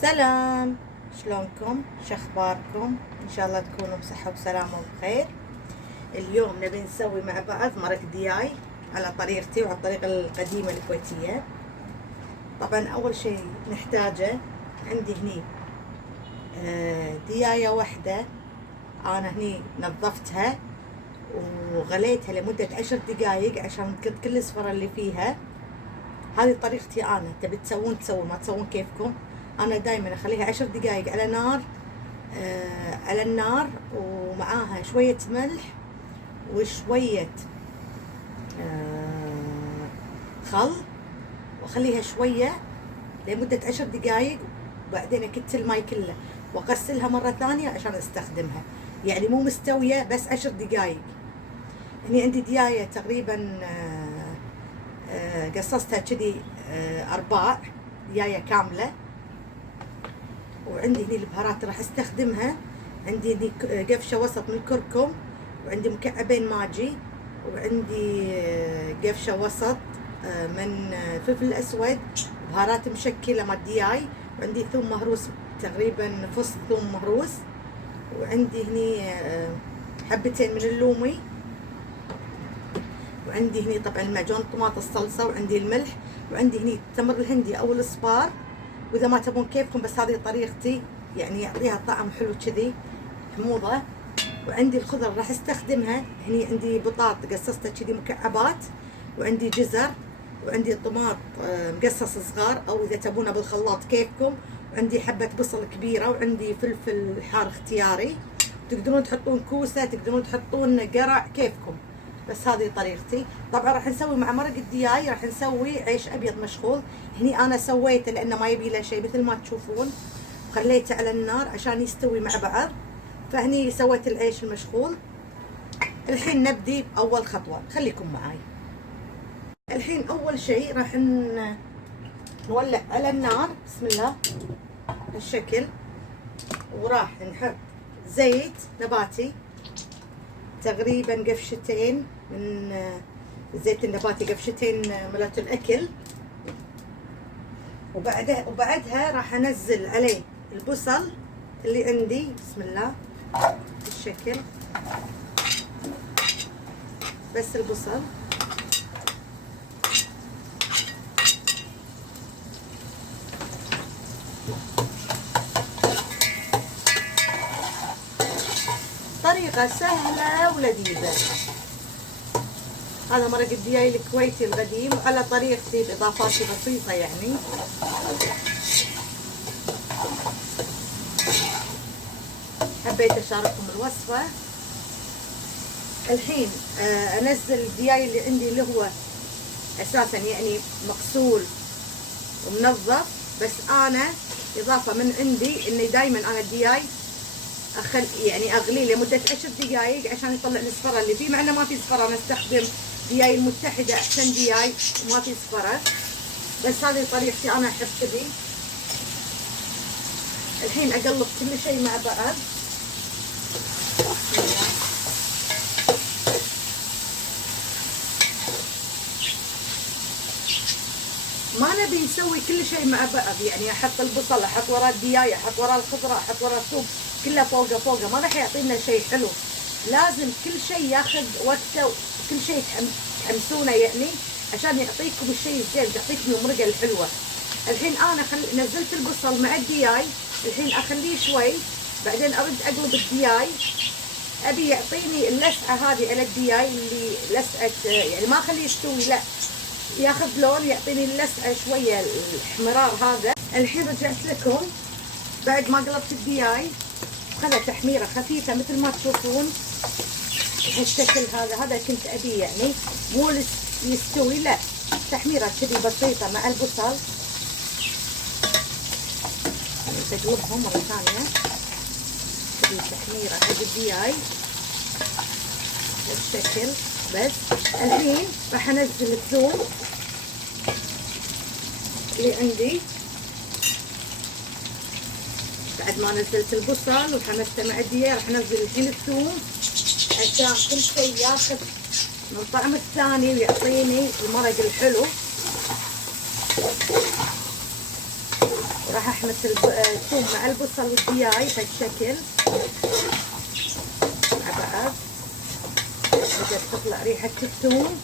سلام، شلونكم؟ شخباركم؟ ان شاء الله تكونوا بصحة وسلامة وبخير. اليوم نبي نسوي مع بعض مرق دياي على طريقتي وعلى الطريقة القديمة الكويتية. طبعا اول شيء نحتاجه، عندي هني دياية واحدة، انا هني نظفتها وغليتها لمدة 10 دقايق عشان كل الصفرة اللي فيها. هذه طريقتي انا، تبي تسوون ما تسوون كيفكم. انا دائما اخليها 10 دقائق على نار على النار، ومعاها شويه ملح وشويه خل، واخليها شويه لمده 10 دقائق، وبعدين اكت الماي كله واغسلها مره ثانيه عشان استخدمها. يعني مو مستويه بس 10 دقائق. هني عندي ديايه تقريبا قصصتها كذي ارباع، ديايه كامله. وعندي هني البهارات راح استخدمها، عندي هني قفشه وسط من الكركم، وعندي مكعبين ماجي، وعندي قفشه وسط من فلفل اسود، بهارات مشكله مال دياي، وعندي ثوم مهروس تقريبا فص ثوم مهروس، وعندي هني حبتين من اللومي، وعندي هني طبعا المعجون طماط الصلصه، وعندي الملح، وعندي هني التمر الهندي او الصبار، واذا ما تبون كيفكم، بس هذه طريقتي يعني يعطيها طعم حلو كذي حموضه. وعندي الخضر راح استخدمها، هني عندي بطاط قصصته كذي مكعبات، وعندي جزر، وعندي طماط مقصص صغار او اذا تبونه بالخلاط كيفكم، وعندي حبه بصل كبيره، وعندي فلفل حار اختياري، تقدرون تحطون كوسه، تقدرون تحطون قرع كيفكم، بس هذه طريقتي. طبعا راح نسوي مع مرق الدياي، راح نسوي عيش ابيض مشغول. هني انا سويته لانه ما يبي له شيء مثل ما تشوفون، خليته على النار عشان يستوي مع بعض. فهني سويت العيش المشغول. الحين نبدي باول خطوه، خليكم معاي. الحين اول شيء راح نولع على النار، بسم الله، هالشكل، وراح نحط زيت نباتي تقريبا قفشتين من الزيت النباتي، قفشتين ملات الاكل. وبعدها راح انزل عليه البصل اللي عندي، بسم الله، بالشكل، بس البصل. طريقة سهلة ولذيذة. هذا مرق الدياي الكويتي القديم على طريقتي بإضافاتي بسيطة يعني. حبيت أشارككم الوصفة. الحين أنزل الدياي اللي عندي، اللي هو أساسا يعني مغسول ومنظف، بس أنا إضافة من عندي إني دايما أنا الدياي يعني اغليه لمده 10 دقائق عشان يطلع الصفره اللي فيه، مع انه ما في صفره. انا استخدم دياي المتحده احسن دياي وما في صفره، بس هذه طريقتي انا احب كذي. الحين اقلب كل شيء مع بعض. ما نبي نسوي كل شيء مع بعض، يعني احط البصل، احط وراه الدياي، احط وراه الخضره، احط وراه الثوم، كله فوقه ما راح يعطينا شيء حلو. لازم كل شيء ياخذ وقته، وكل شيء تحمسونه يعني عشان يعطيكم الشيء الزين، يعطيكم المرقه الحلوه. الحين انا نزلت البصل مع الدياي، الحين اخليه شوي، بعدين ارد اقلب الدياي. ابي يعطيني اللسعه هذه على الدياي، اللي لسعه يعني ما اخليه يستوي، لا، ياخذ لون، يعطيني اللسعه شويه الاحمرار هذا. الحين رجعت لكم بعد ما قلبت الدياي، خذ تحميره خفيفه مثل ما تشوفون بهالشكل هذا كنت ابي، يعني مو يستوي، لا، تحميره كذي بسيطه مع البصل. تقلبهم مره ثانيه كذي تحميره حق الدياي بهالشكل. بس الحين راح انزل الثوم اللي عندي بعد ما نزلت البصل وحمسته مع الدياي. راح انزل الحين الثوم عشان كل شيء ياخذ من طعم الثاني ويعطيني المرق الحلو. وراح احمس الثوم مع البصل والدياي بهالشكل مع بعض. بدأت تطلع ريحة الثوم.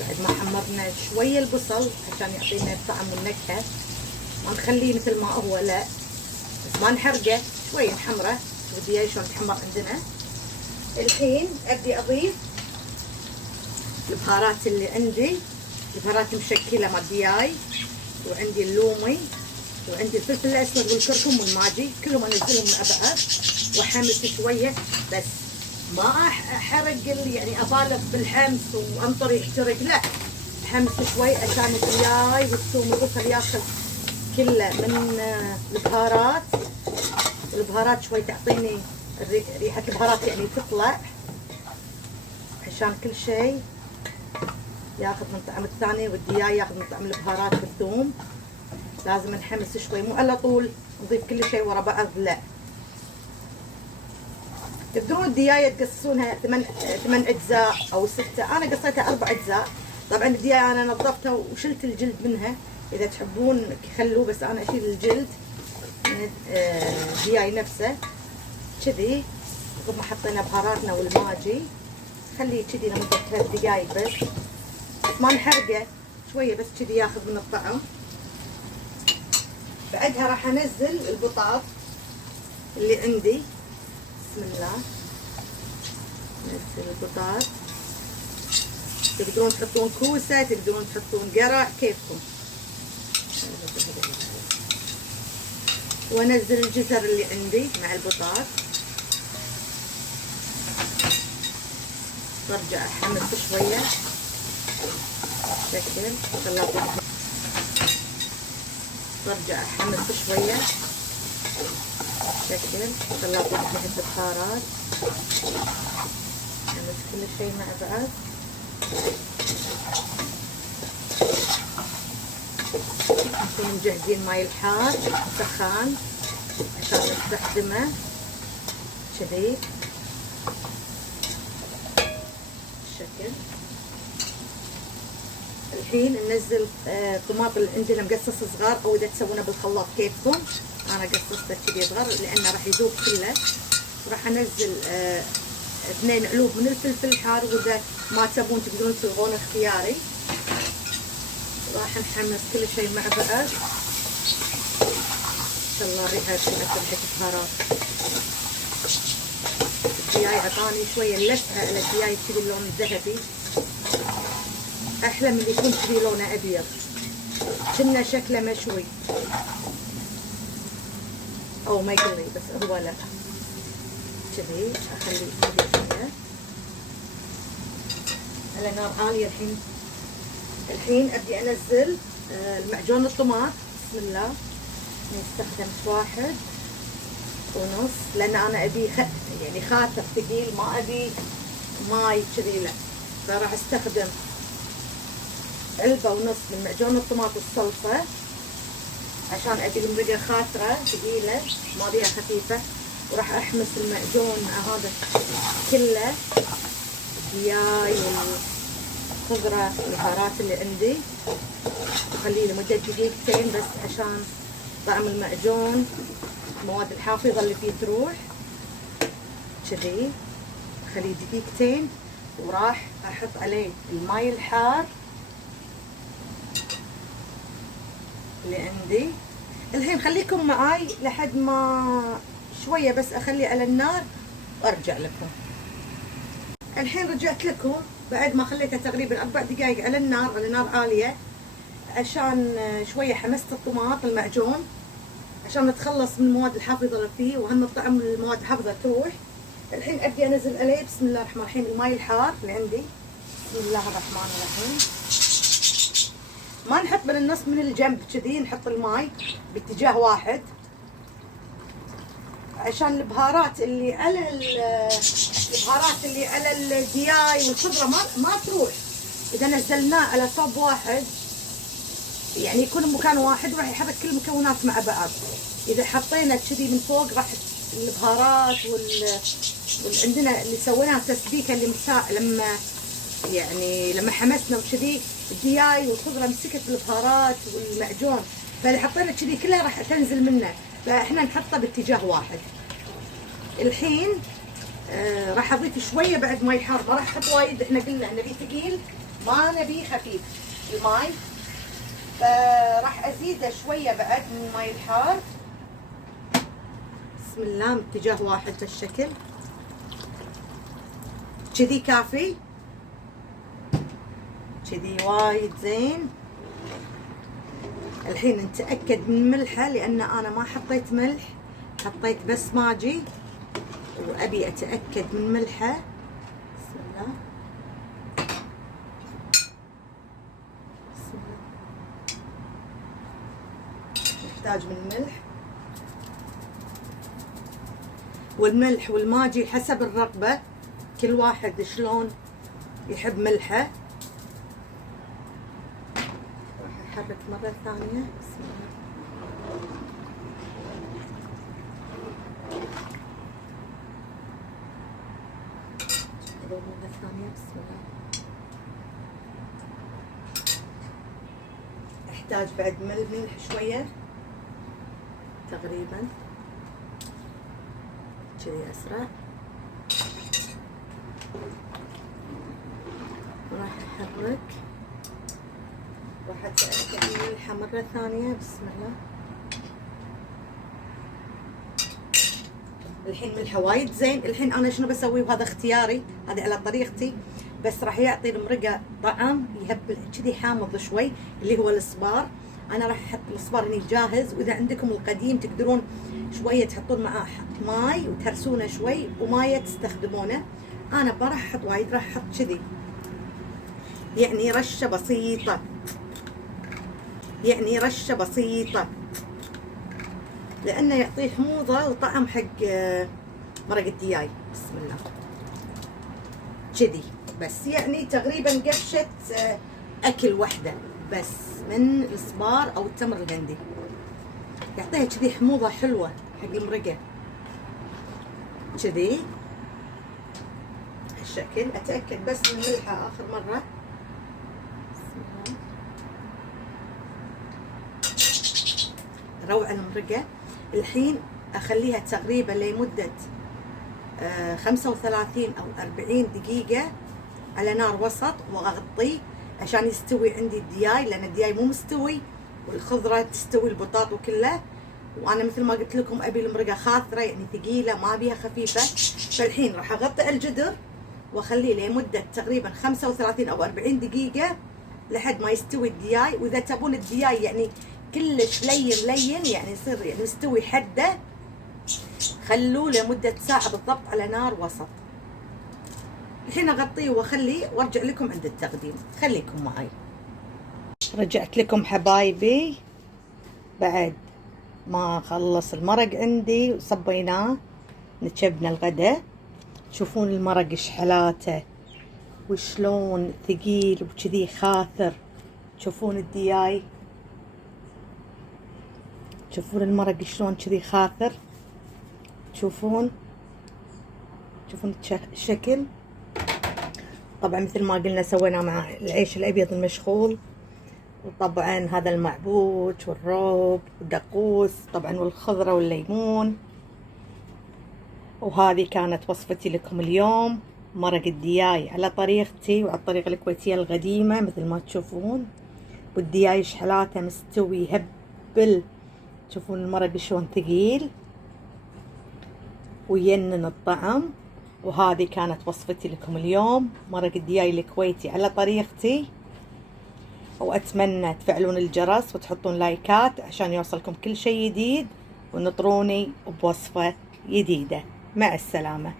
بعد ما حمرنا شوية البصل عشان يعطينا الطعم والنكهة، ما نخليه مثل ما هو، لا بس ما نحرقه، شوية نحمره. والدياي شلون تحمر عندنا. الحين ابدي اضيف البهارات اللي عندي، البهارات مشكله مال دياي، وعندي اللومي، وعندي الفلفل الاسود والكركم والماجي، كلهم انزلهم مع بعض واحمس شويه، بس ما احرق يعني ابالغ بالحمس وانطر يحترق، لا حمس شوي عشان الدياي والثوم والبصل ياخذ كله من البهارات. البهارات شوي تعطيني ريحة البهارات يعني تطلع، عشان كل شيء ياخذ من طعم الثاني، والدياي ياخذ من طعم البهارات والثوم. لازم نحمس شوي، مو على طول نضيف كل شيء ورا بعض، لا. تقدرون الدياية تقصونها 8 اجزاء او 6، انا قصيتها 4 اجزاء. طبعا الدياية انا نظفتها وشلت الجلد منها، اذا تحبون خلوه، بس انا اشيل الجلد من الدياي نفسه كذي. عقب ما حطينا بهاراتنا والماجي خليه كذي لمدة 3 دقايق بس ما نحرقه، شويه بس كذي ياخذ من الطعم. بعدها راح انزل البطاط اللي عندي. بسم الله. نزل البطاط، تقدرون تحطون كوسه، تقدرون تحطون قرع، كيفكم. وانزل الجزر اللي عندي مع البطاط، وارجع احمس شويه شكل وارجع احمس شويه شكل خلاط ريحه البهارات، احمس كل شيء مع بعض. نكون مجهزين ماي الحار سخان عشان نستخدمه كذي الشكل. الحين ننزل طماطم اللي عندي مقصص صغار، او اذا تسوونه بالخلاط كيفكم، انا قصصته كذي صغار لانه راح يذوب كله. راح انزل 2 علوب من الفلفل الحار، واذا ما تبون تقدرون تلغون اختياري. راح نحمس كل شيء مع بعض. ان شاء الله ريحه ريحه بهارات. الدياي عطاني شويه لسعه على الدياي كذي اللون الذهبي، احلى من اللي يكون كذي لونه ابيض كنا شكله مشوي او مقلي، بس هو لا كذي. اخليه كذي شويه على نار عاليه. الحين ابدي انزل المعجون الطماط. بسم الله. نستخدم 1.5 لان انا ابي يعني خاطر ثقيل، ما ابي ماي كذي، لا. فراح استخدم 1.5 علبة من معجون الطماط الصلصة، عشان ابي المرقة خاطرة ثقيلة ما ابيها خفيفة. وراح احمس المعجون مع هذا كله، الدياي والخضرة البهارات اللي عندي، وخليه لمدة دقيقتين بس عشان طعم المعجون المواد الحافظة اللي فيه تروح كذي. خليه دقيقتين، وراح احط عليه الماي الحار اللي عندي. الحين خليكم معاي لحد ما شوية بس اخليه على النار وارجع لكم. الحين رجعت لكم بعد ما خليته تقريبا 4 دقائق على النار، على نار عالية، عشان شوية حمست الطماط المعجون عشان نتخلص من المواد الحافظة اللي فيه، وهم الطعم المواد الحافظة تروح. الحين ابدي انزل عليه. بسم الله الرحمن الرحيم. الماي الحار اللي عندي. بسم الله الرحمن الرحيم. ما نحط من النص، من الجنب كذي نحط الماي باتجاه واحد، عشان البهارات اللي على الدياي والخضره ما تروح. اذا نزلناه على صوب واحد يعني يكون مكان واحد، وراح يحرك كل المكونات مع بعض. اذا حطينا كذي من فوق راح البهارات وعندنا اللي سويناه تسبيكه اللي لما حمسنا وكذي الدياي والخضره مسكت بالبهارات والمعجون، فاللي حطينا كذي كلها راح تنزل منه، فاحنا نحطه باتجاه واحد. الحين راح اضيف شويه بعد ماي حار، ما راح احط وايد، احنا قلنا نبي ثقيل ما نبي خفيف الماي، فراح ازيده شويه بعد من الماي الحار. بسم الله، باتجاه واحد بالشكل كذي كافي، كذي وايد زين. الحين نتأكد من ملحه، لأن أنا ما حطيت ملح، حطيت بس ماجي، وأبي أتأكد من ملحه. بسم الله، بسم الله. نحتاج من ملح، والملح والماجي حسب الرغبة، كل واحد شلون يحب ملحه. راح احرك مرة ثانية. بسم الله، مرة ثانية. بسم الله. احتاج بعد ملح شوية تقريبا كذي اسرع. راح احرك، راح اتأكد من الملحة مرة ثانية. بسم الله. الحين ملحة وايد زين. الحين انا شنو بسوي، وهذا اختياري، هذه على طريقتي، بس راح يعطي المرقة طعم يهبل كذي حامض شوي، اللي هو الصبار. انا راح احط الصبار هني جاهز، واذا عندكم القديم تقدرون شوية تحطون معاه ماي وترسونه شوي، ومايه تستخدمونه. انا ما راح احط وايد، راح احط كذي يعني رشة بسيطة، يعني رشة بسيطة، لأنه يعطيه حموضة وطعم حق مرق الدياي. بسم الله، كذي بس، يعني تقريبا قفشة أكل واحدة بس من الصبار أو التمر الهندي، يعطيها كذي حموضة حلوة حق المرقة كذي هالشكل. أتأكد بس من ملحة آخر مرة. روعة المرقة. الحين اخليها تقريبا لمدة 35 او 40 دقيقة على نار وسط، واغطيه عشان يستوي عندي الدياي، لان الدياي مو مستوي والخضرة تستوي، البطاط وكله. وانا مثل ما قلت لكم ابي المرقة خاثرة، يعني ثقيلة ما ابيها خفيفة. فالحين راح اغطي الجدر واخليه لمدة تقريبا 35 او 40 دقيقة لحد ما يستوي الدياي. واذا تبون الدياي يعني كلش لين يعني يصير يعني مستوي حده، خلوه لمدة ساعة بالضبط على نار وسط. الحين اغطيه واخليه وارجع لكم عند التقديم، خليكم معي. رجعت لكم حبايبي بعد ما خلص المرق عندي وصبيناه، نشبنا الغداء. تشوفون المرق ايش حلاته وشلون ثقيل وكذي خاثر. تشوفون الدياي، تشوفون المرق شلون كذي خاثر، تشوفون الشكل. طبعا مثل ما قلنا سوينا مع العيش الابيض المشخول، وطبعا هذا المعبوج والروب والدقوس طبعا والخضرة والليمون. وهذه كانت وصفتي لكم اليوم، مرق الدياي على طريقتي وعلى الطريقة الكويتية القديمة مثل ما تشوفون. والدياي شحلاته مستوي هبل، تشوفون المرق شلون ثقيل وينن الطعم. وهذه كانت وصفتي لكم اليوم، مرق الدياي الكويتي على طريقتي. واتمنى تفعلون الجرس وتحطون لايكات عشان يوصلكم كل شيء جديد، ونطروني بوصفة جديدة. مع السلامة.